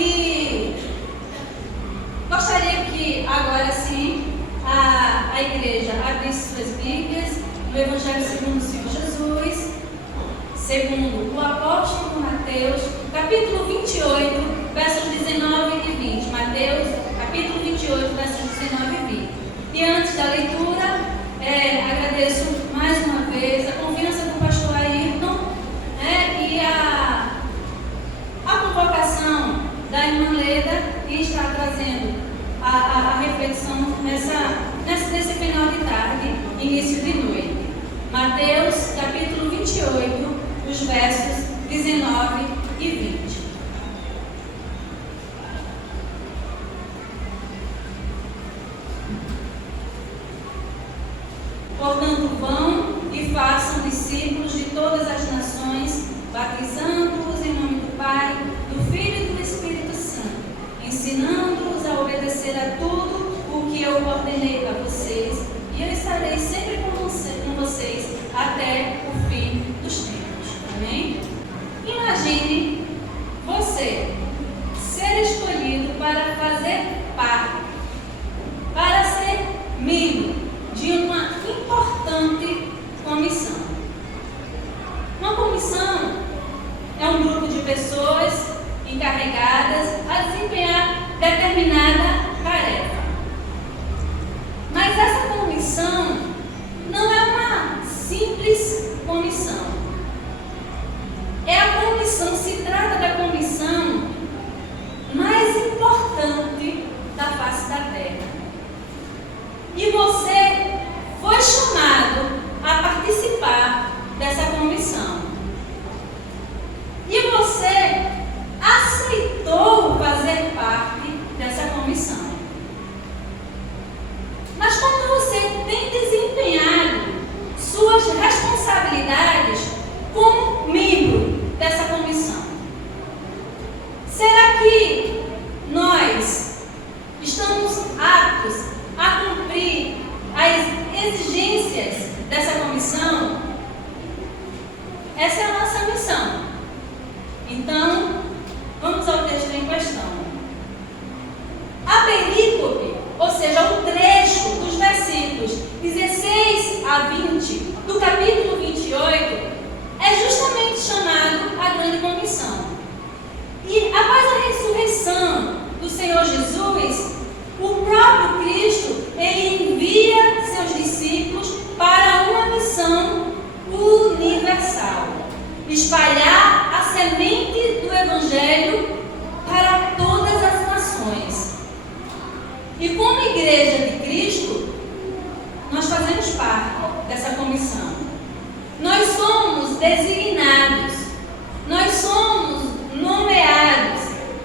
E gostaria que agora sim a igreja abrisse suas Bíblias no Evangelho segundo o Senhor Jesus, segundo o apóstolo Mateus, capítulo 28, versos 19 e 20. Mateus, capítulo 28, versos 19 e 20. E antes da leitura, agradeço mais uma vez a confiança do pastor Ayrton, e a convocação da irmã Leda, que está trazendo a reflexão nesse final de tarde, início de noite. Mateus, capítulo 28, os versos 19 e 20. Portanto, vão e façam discípulos de todas as nações, batizando-os em nome do Pai, do Filho e do Espírito Santo, ensinando-os a obedecer a tudo o que eu ordenei para vocês, e eu estarei sempre com vocês até o fim dos tempos. Amém? Imagine você ser escolhido para fazer parte, para ser membro de uma importante comissão. Uma comissão é um grupo de pessoas encarregadas a desempenhar determinada tarefa. Mas essa comissão não é uma simples comissão. Se trata da comissão mais importante da face da terra. E você foi chamado a participar dessa comissão. E você aceitou fazer parte dessa comissão. Mas como você tem desempenhado suas responsabilidades como membro dessa comissão? Será que nós estamos aptos a cumprir as exigências dessa comissão? Essa é a nossa missão. Então, vamos ao texto em questão. A perícope, ou seja, o trecho dos versículos 16 a 20 do capítulo 28, é justamente chamado a Grande Comissão. E após a ressurreição do Senhor Jesus, o próprio Cristo, ele envia seus discípulos para uma missão universal: espalhar a semente do Evangelho para todas as nações. E como Igreja de Cristo, nós fazemos parte dessa comissão. Nós somos designados, nós somos nomeados,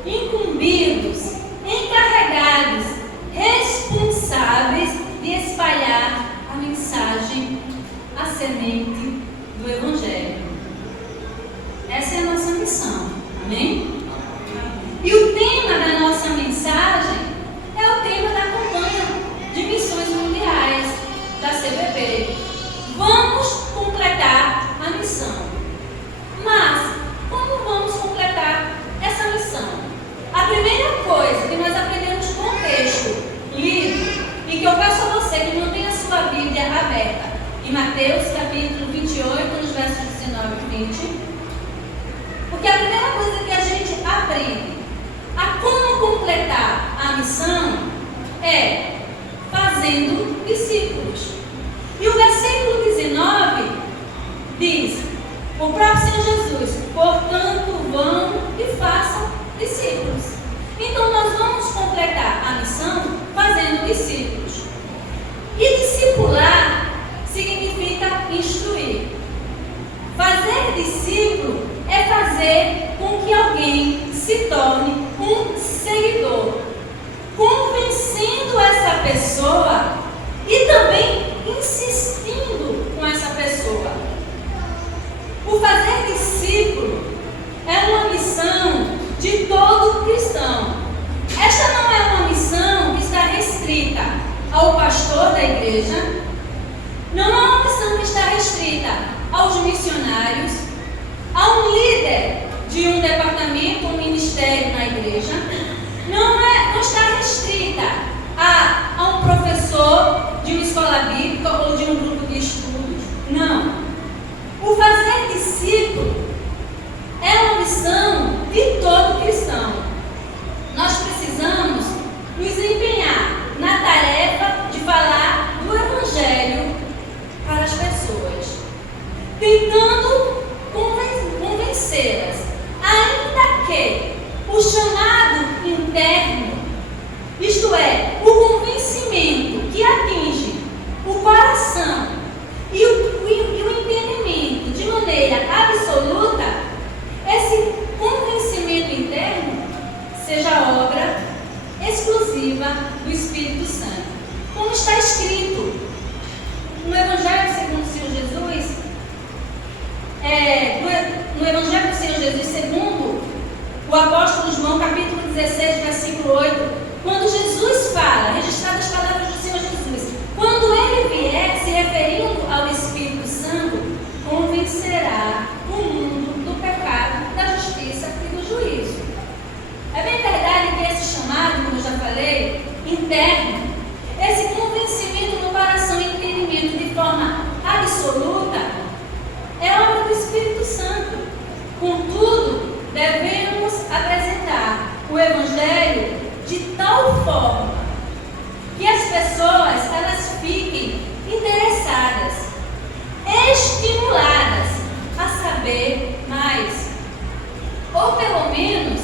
incumbidos, encarregados, responsáveis de espalhar a mensagem, a semente do Evangelho. Essa é a nossa missão. Amém? E o tema da nossa mensagem é o tema da campanha de missões mundiais da CBB. Vamos completar a missão. Mas, como vamos completar essa missão? A primeira coisa que nós aprendemos com o texto lido, e que eu peço a você que mantenha a sua Bíblia aberta, em Mateus capítulo 28, nos versos 19 e 20, porque a primeira coisa que a gente aprende a como completar a missão é fazendo discípulos. E o versículo 19 diz, o próprio Senhor Jesus: portanto, vão e façam discípulos. Então, nós vamos completar a missão fazendo discípulos. E discipular significa instruir. Fazer discípulo é fazer com que alguém se torne um seguidor, convencendo essa pessoa e também insistindo com essa pessoa. O fazer discípulo é uma missão de todo cristão. Esta não é uma missão que está restrita ao pastor da igreja, não é uma missão que está restrita aos missionários, a um líder de um departamento, um ministério na igreja, não está restrita a um professor de uma escola bíblica ou de um grupo de estudos. Não. O fazer discípulo é uma missão de todo cristão. Nós precisamos nos empenhar na tarefa de falar do Evangelho para as pessoas, tentando convencê-las, ainda que o chamado interno, isto é, o convencimento que atinge o coração e o entendimento de maneira absoluta, esse convencimento interno seja obra exclusiva do Espírito Santo. Como está escrito no Evangelho segundo o Senhor Jesus, no Evangelho do Senhor Jesus segundo o apóstolo João, capítulo 16, versículo 8, quando Jesus fala, registradas as palavras do Senhor Jesus, quando ele vier, se referindo ao Espírito Santo, convencerá o mundo do pecado, da justiça e do juízo. É bem verdade que esse chamado, como eu já falei, interno, esse convencimento no coração e entendimento de forma absoluta, é obra do Espírito Santo. Contudo, devemos apresentar o Evangelho de tal forma que as pessoas elas fiquem interessadas, estimuladas a saber mais, ou pelo menos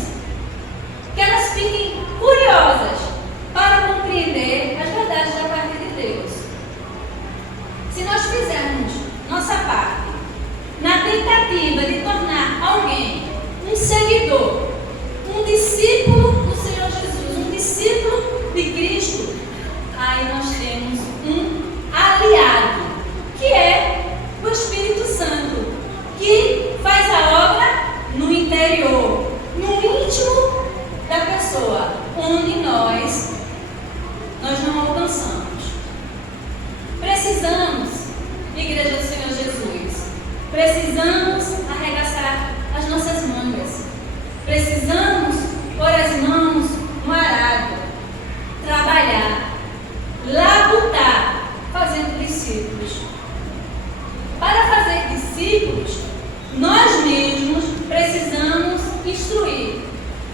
que elas fiquem curiosas para compreender as verdades da parte de Deus. Se nós fizermos nossa parte na tentativa de tornar alguém um seguidor, um discípulo do Senhor Jesus, um discípulo de Cristo, aí nós temos um aliado, que é o Espírito Santo, que faz a obra no interior, no íntimo da pessoa, onde nós não alcançamos. Precisamos, Igreja do Senhor Jesus, precisamos arregaçar as nossas mangas, precisamos pôr as mãos no arado, trabalhar, labutar, fazendo discípulos. Para fazer discípulos, nós mesmos precisamos instruir.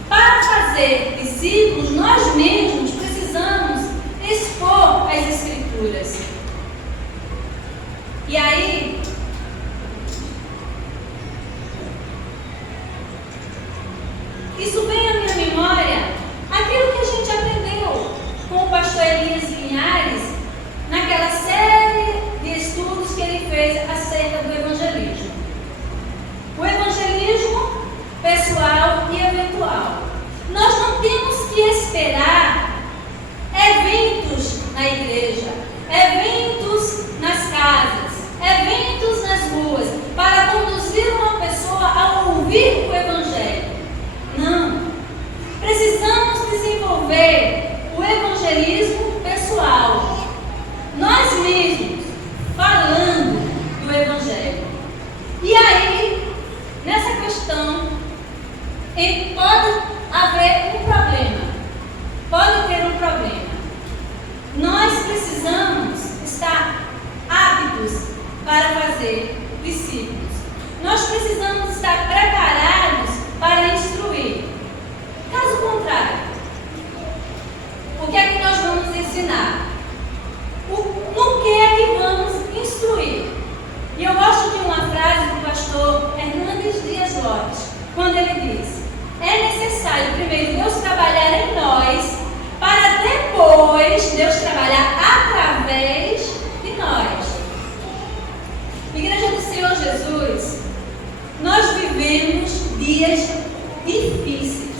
Para fazer discípulos, nós mesmos precisamos expor as Escrituras. E aí, isso vem à minha memória, aquilo que a gente aprendeu com o pastor Elias Linhares, naquela série de estudos que ele fez acerca do evangelismo. O evangelismo pessoal e eventual. Nós não temos que esperar eventos na igreja, eventos nas casas, eventos nas ruas, para conduzir uma pessoa a ouvir o Evangelho. Não. Precisamos desenvolver o evangelismo pessoal. Nós mesmos, falando do Evangelho. E aí, nessa questão, pode haver um problema. Pode ter um problema. Nós precisamos estar aptos para fazer discípulos. Nós precisamos estar preparados para instruir. Caso contrário, o que é que nós vamos ensinar? No que é que vamos instruir? E eu gosto de uma frase do pastor Hernandes Dias Lopes, quando ele diz: é necessário primeiro Deus trabalhar em nós, para depois Deus trabalhar através de nós. Igreja do Senhor Jesus, nós vivemos dias difíceis,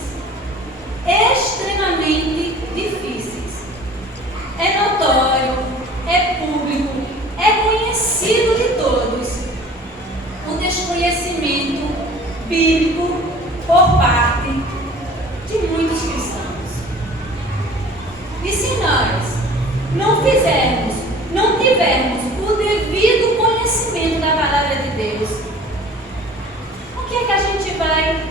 extremamente difíceis. É notório, é público, é conhecido de todos o desconhecimento bíblico por parte de muitos cristãos. E se nós não tivermos o devido conhecimento da palavra de Deus, o que é que a gente vai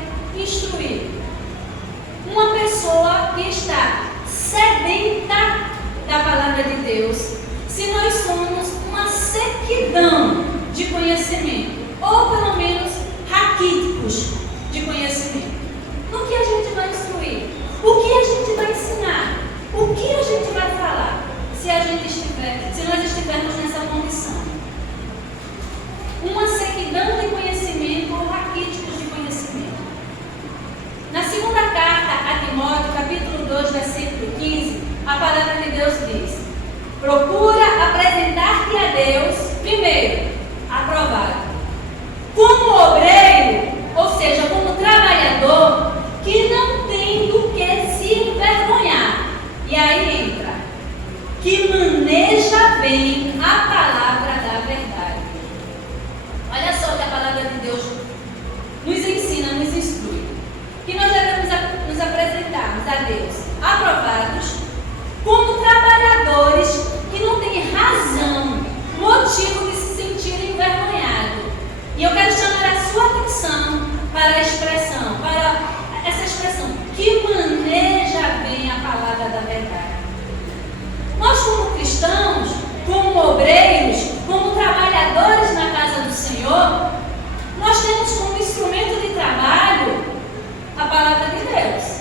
pessoa que está sedenta da palavra de Deus, se nós somos uma sequidão de conhecimento, ou pelo menos raquíticos de conhecimento? No que a gente vai instruir? O que a gente vai ensinar? O que a gente vai falar? Se nós estivermos nessa condição. Uma sequidão de conhecimento ou raquíticos de conhecimento. Na segunda carta a Timóteo, capítulo 2, versículo 15, a palavra de Deus diz: procura apresentar-te a Deus, primeiro, aprovado, como obreiro, ou seja, como trabalhador, que não tem do que se envergonhar. E aí entra, que maneja bem a palavra da verdade. Olha só o que a palavra de Deus nos ensina, nos instrui. Que nós devemos nos apresentarmos a Deus aprovados, como trabalhadores que não têm razão, motivo de se sentir envergonhado. E eu quero chamar a sua atenção para essa expressão, que maneja bem a palavra da verdade. Nós, como cristãos, como obreiros, como trabalhadores na casa do Senhor, nós temos como instrumento de trabalho a palavra de Deus.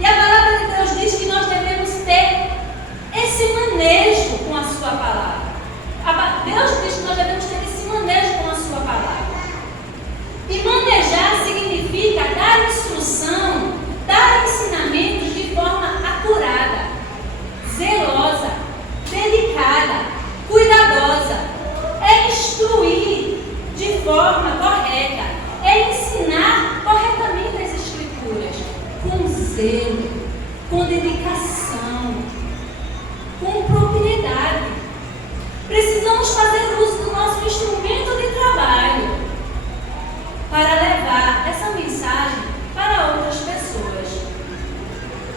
E a palavra de Deus diz que nós devemos ter esse manejo com a sua palavra. Deus diz que nós devemos ter esse manejo com a sua palavra. E manejar significa dar instrução, dar ensinamentos de forma acurada, zelosa, delicada, cuidadosa. É instruir de forma correta, é ensinar corretamente as Escrituras, com zelo, com dedicação, com propriedade. Precisamos fazer uso do nosso instrumento de trabalho para levar essa mensagem para outras pessoas.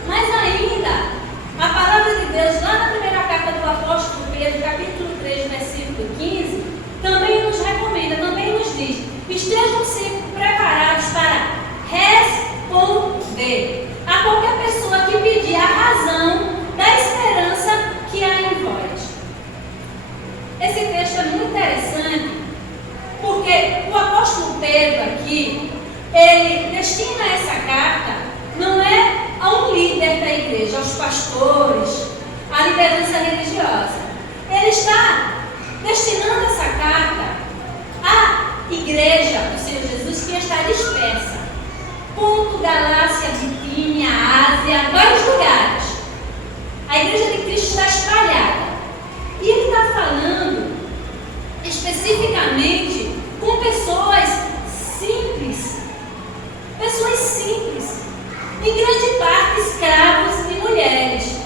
Mas ainda, a palavra de Deus, lá na primeira carta do apóstolo Pedro, capítulo 3, versículo 15, também nos recomenda, também nos diz: estejam sempre preparados para responder a qualquer pessoa que pedir a razão da esperança que há em vós. Esse texto é muito interessante, porque o apóstolo Pedro aqui, ele destina essa carta, não é a um líder da igreja, aos pastores, à liderança religiosa. Ele está destinando essa carta à igreja do Senhor Jesus, que está dispersa. Ponto, Galácia, Bitínia, Ásia, vários lugares. A igreja de Cristo está espalhada. E ele está falando especificamente com pessoas simples. Pessoas simples. Em grande parte escravos e mulheres.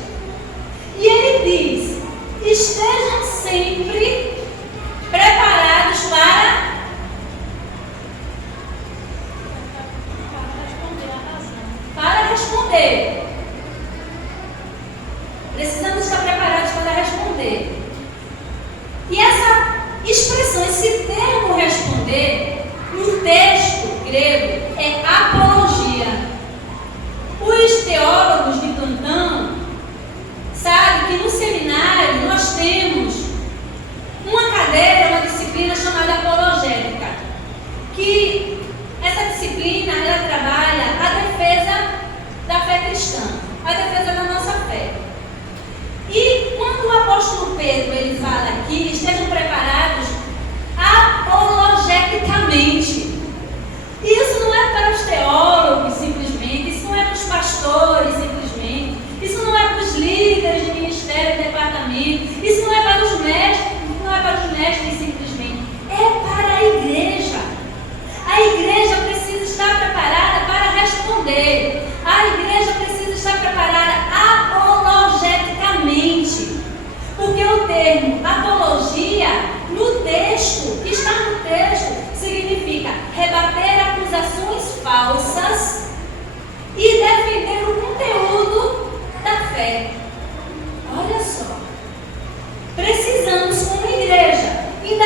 E ele diz: estejam sempre preparados para responder. Precisamos estar preparados para responder. E essa expressão, esse termo responder, no texto grego, é apologia. Os teólogos de plantão sabem que no seminário nós temos uma cadeira, uma disciplina chamada apologética, que essa disciplina ela trabalha a defesa da fé cristã, a defesa da nossa fé. E quando o apóstolo Pedro ele fala aqui, estejam preparados apologeticamente. Isso não é para os teólogos simplesmente, isso não é para os pastores simplesmente, isso não é para os líderes de ministério, de departamento, isso não é para os mestres, não é para os mestres simplesmente, é para a igreja. A igreja precisa estar preparada para responder. A igreja precisa estar preparada apologeticamente. Porque o termo apologia, no texto, está no texto, significa rebater acusações falsas e defender o conteúdo da fé. Olha só. Precisamos, como igreja, ainda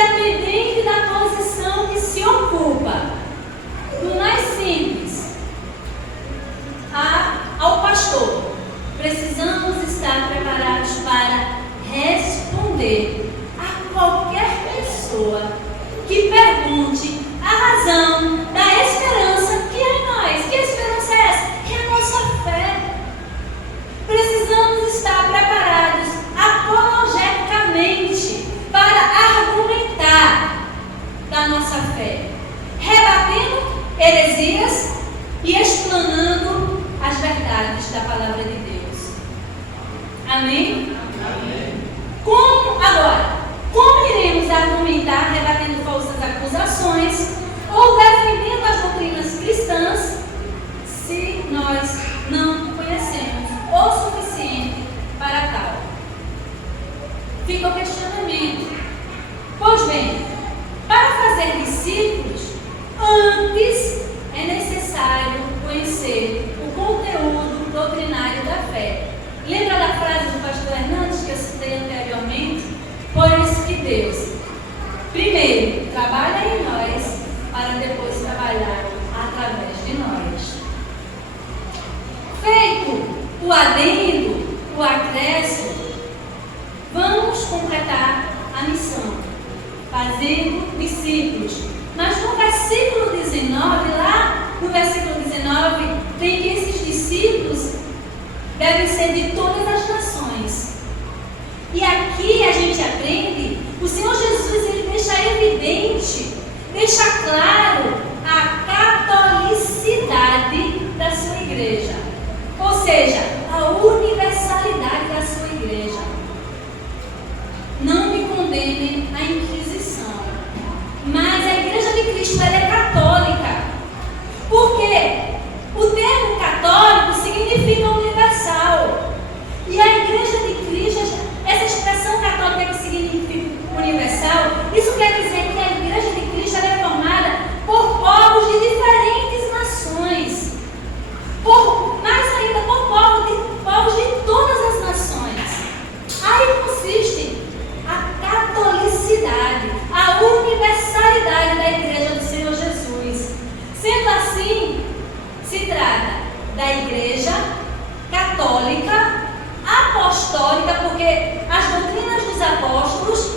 precisamos estar preparados para responder a qualquer pessoa que pergunte a razão da esperança que é em nós. Que esperança é essa? É a nossa fé. Precisamos estar preparados apologeticamente para argumentar da nossa fé, rebatendo heresias e explanando as verdades da palavra de Deus. Amém? Amém. Como iremos argumentar rebatendo falsas acusações ou defendendo as doutrinas cristãs se nós não conhecemos o suficiente para tal? Fica o questionamento. Pois bem, para fazer discípulos, antes é necessário conhecer o conteúdo doutrinário da fé. Lembra da frase do pastor Hernandes que eu citei anteriormente? Por isso que Deus, primeiro, trabalha em nós, para depois trabalhar através de nós. Feito o adendo, o acréscimo, vamos completar a missão, fazendo discípulos. Mas no versículo 19, lá no versículo 19, tem que esses discípulos devem ser de todas as nações. E aqui a gente aprende, o Senhor Jesus ele deixa evidente, deixa claro a catolicidade da sua igreja. Ou seja, a universalidade da sua igreja. Não me condenem à Inquisição, mas a Igreja de Cristo ela é católica. Porque o termo católico significa universal. E a Igreja de Cristo, essa expressão católica que significa universal, isso quer dizer que a Igreja de Cristo ela é formada por povos de diferentes nações. Mais ainda, por povos de todas as nações. Aí consiste a catolicidade, a universalidade da Igreja do Senhor Jesus. Sendo assim, se trata da Igreja católica, apostólica, porque as doutrinas dos apóstolos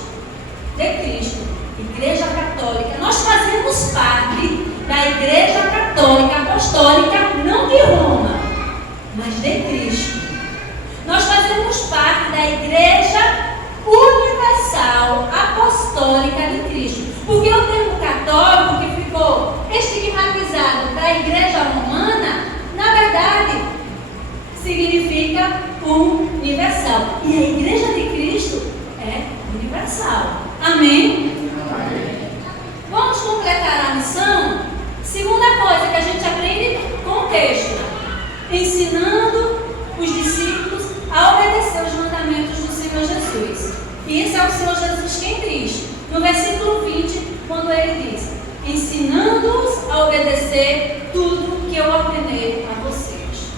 de Cristo, Igreja católica, nós fazemos parte da Igreja católica apostólica, não de Roma, mas de Cristo. Nós fazemos parte da Igreja universal apostólica de Cristo, porque o termo católico que ficou estigmatizado para a Igreja romana, na verdade, significa universal. E a Igreja de Cristo é universal. Amém? Amém. Vamos completar a missão? Segunda coisa que a gente aprende com o texto: ensinando os discípulos a obedecer os mandamentos do Senhor Jesus. E isso é o Senhor Jesus quem diz, no versículo 20, quando ele diz: ensinando-os a obedecer tudo que eu ordenei a vocês.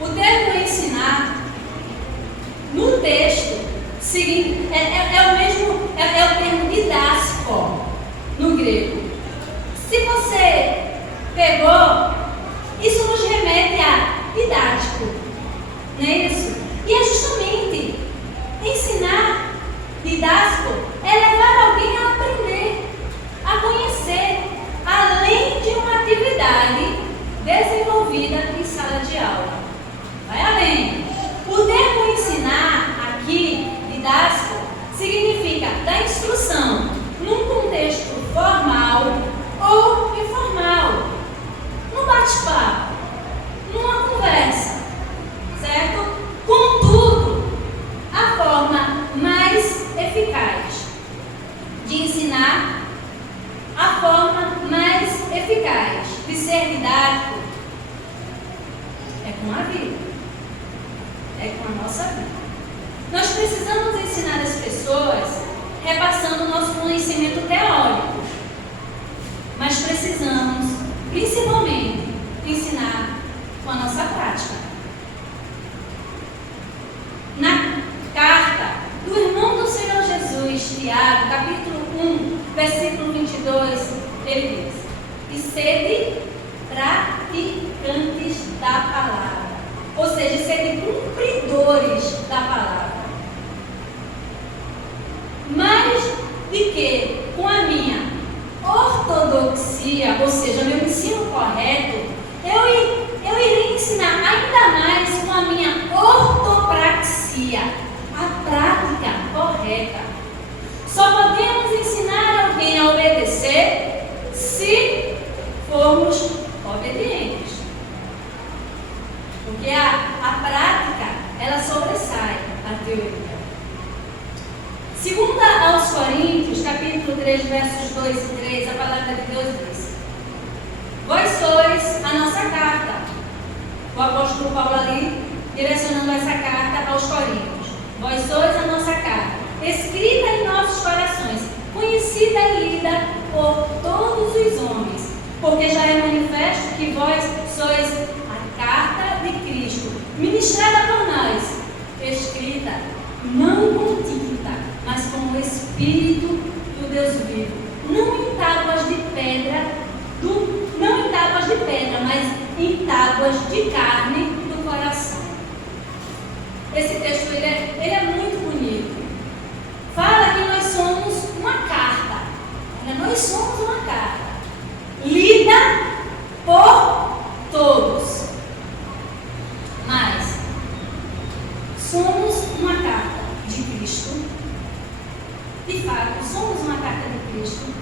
O termo ensinar, no texto, é o termo didático, no grego. Se você pegou, isso nos remete a didático, não é isso? E é justamente ensinar, didático, é levar alguém a aprender, a conhecer, além de uma atividade desenvolvida em sala de aula. Vai além. O termo ensinar aqui, didático, significa dar instrução num contexto formal ou informal, num bate-papo, numa conversa, certo? Contudo, a forma mais eficaz de ensinar, a forma mais eficaz de ser didático é com a vida, é com a nossa vida. Nós precisamos ensinar as pessoas repassando o nosso conhecimento teórico, mas precisamos, principalmente, ensinar com a nossa prática. Na carta do irmão do Senhor Jesus, Tiago, capítulo 1, versículo 22, ele diz: e sede praticantes da palavra. Ou seja, Porque a prática, ela sobressai a teoria. Segunda aos Coríntios, capítulo 3, versos 2 e 3, a palavra de Deus diz: vós sois a nossa carta. O apóstolo Paulo ali, direcionando essa carta aos Coríntios. Vós sois a nossa carta, escrita em nossos corações, conhecida e lida por todos os homens, porque já é manifesto que vós sois a carta de Cristo, ministrada por nós, escrita não com tinta, mas com o Espírito do Deus vivo, não em tábuas de pedra, mas em tábuas de carne do coração. Esse texto ele é muito bonito. Fala que nós somos uma carta. Nós somos uma carta lida por todos. Mas somos uma carta de Cristo. De fato, somos uma carta de Cristo.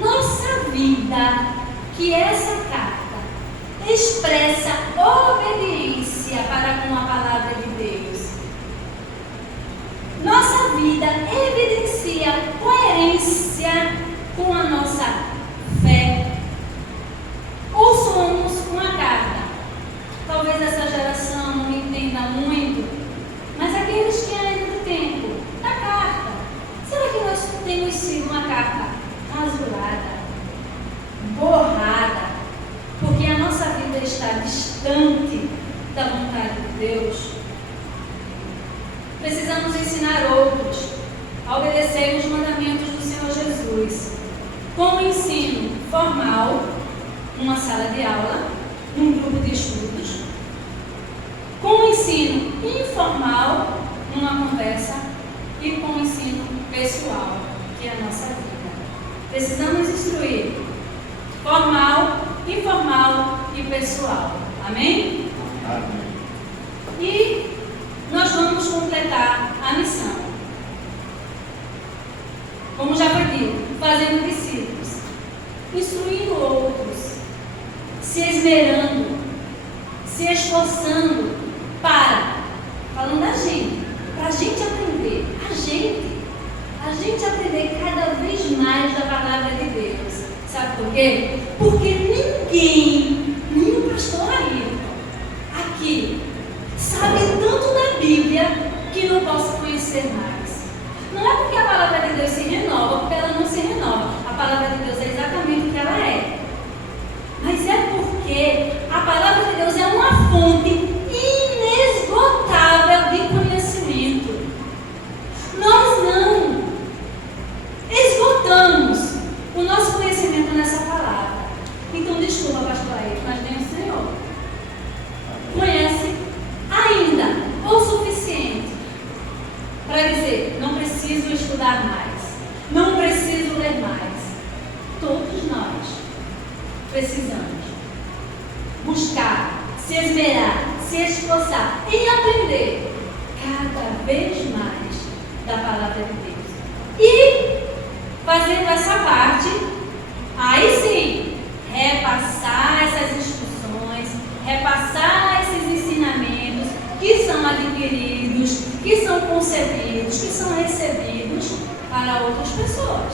Nossa vida, que essa carta expressa obediência para com a palavra de Deus. Nossa vida evidencia coerência com a nossa fé. Ou somos uma carta. Talvez essa geração não entenda muito, mas aqueles que ainda têm tempo da carta, será que nós temos sido uma carta rasurada, borrada, porque a nossa vida está distante da vontade de Deus? Precisamos ensinar outros a obedecer os mandamentos do Senhor Jesus, com o ensino formal, numa sala de aula, num grupo de estudos, com o ensino informal, numa conversa, e com o ensino pessoal, que é a nossa vida. Precisamos instruir formal, informal e pessoal. Amém? Amém. E nós vamos completar a missão. Como já foi dito, fazendo discípulos, instruindo outros, se esmerando, se esforçando falando da gente, para a gente aprender, a gente aprender cada vez mais da palavra de Deus. Sabe por quê? Porque ninguém, nem o pastor Ayrton, aqui, sabe tanto da Bíblia que não possa conhecer mais. Não é porque a palavra de Deus se renova, porque ela não se renova. A palavra de Deus é exatamente o que ela é. Mas é porque a palavra de Deus é uma fonte inesgotável de conhecimento. Nós não esgotamos o nosso conhecimento nessa palavra. Então, desculpa, pastor Ayrton, mas nem o Senhor conhece ainda o suficiente para dizer: não preciso estudar mais, não preciso ler mais. Todos nós precisamos buscar, se esmerar, se esforçar em aprender cada vez mais da palavra de Deus. E fazendo essa parte, aí sim, repassar essas instruções, repassar esses ensinamentos que são adquiridos, que são concebidos, que são recebidos para outras pessoas.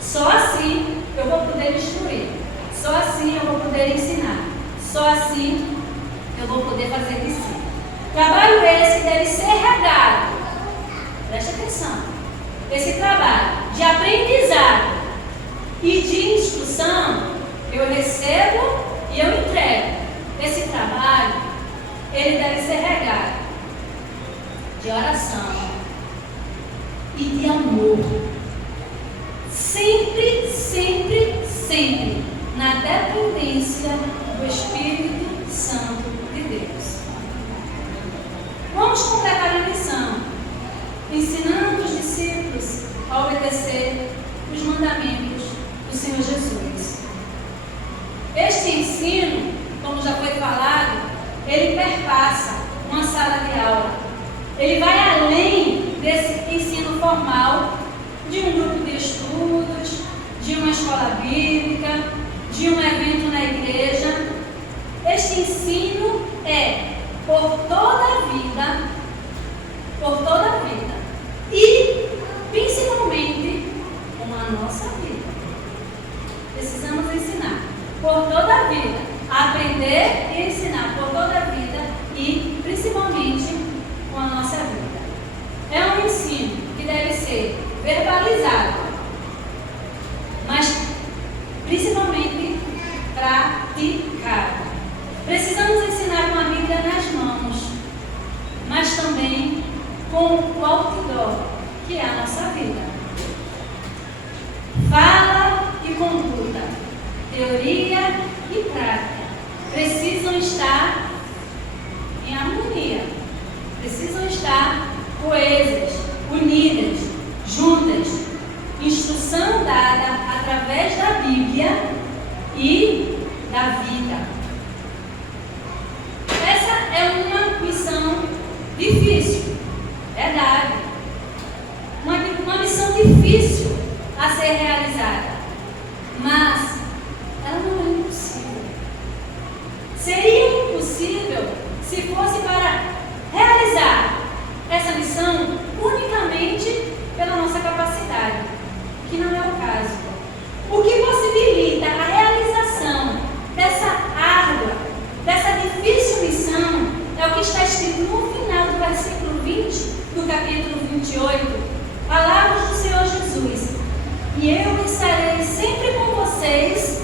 Só assim eu vou poder instruir, só assim eu vou poder ensinar, só assim eu vou poder fazer discípulo. Trabalho esse deve ser regado, preste atenção, esse trabalho de aprendizado e de instrução, eu recebo e eu entrego. Esse trabalho, ele deve ser regado de oração e de amor. Sempre, sempre, sempre na dependência do Espírito Santo de Deus. Vamos completar a missão, ensinando os discípulos a obedecer os mandamentos do Senhor Jesus. Este ensino, como já foi falado, ele perpassa uma sala de aula. Ele vai além desse ensino formal de um grupo de estudos, de uma escola bíblica, de um evento na igreja. Este ensino é com o outdoor, que é a nossa vida. Fala e conduta, teoria e prática precisam estar em harmonia, precisam estar coesas, unidas, juntas. Instrução dada através da Bíblia e da vida. Essa é uma missão difícil, verdade. Uma missão difícil a ser realizada, mas ela não é impossível. Seria impossível se fosse para realizar essa missão unicamente pela nossa capacidade, que não é o caso. O que possibilita a realização dessa árdua, dessa difícil missão, é o que está escrito no final do versículo 20 do capítulo 28, palavras do Senhor Jesus: e eu estarei sempre com vocês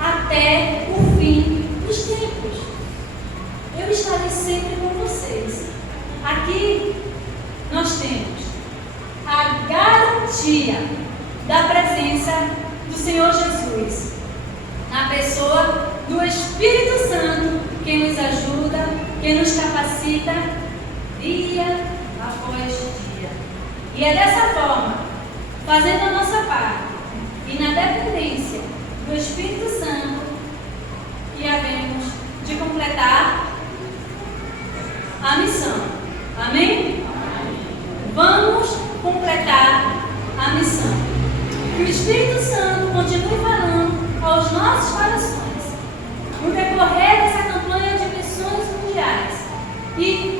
até o fim dos tempos. Eu estarei sempre com vocês. Aqui nós temos a garantia da presença do Senhor Jesus, na pessoa do Espírito Santo, que nos ajuda, que nos capacita dia após dia. E é dessa forma, fazendo a nossa parte e na dependência do Espírito Santo, que havemos de completar a missão. Amém? Vamos completar a missão. Que o Espírito Santo continue falando aos nossos corações no decorrer dessa campanha de missões mundiais e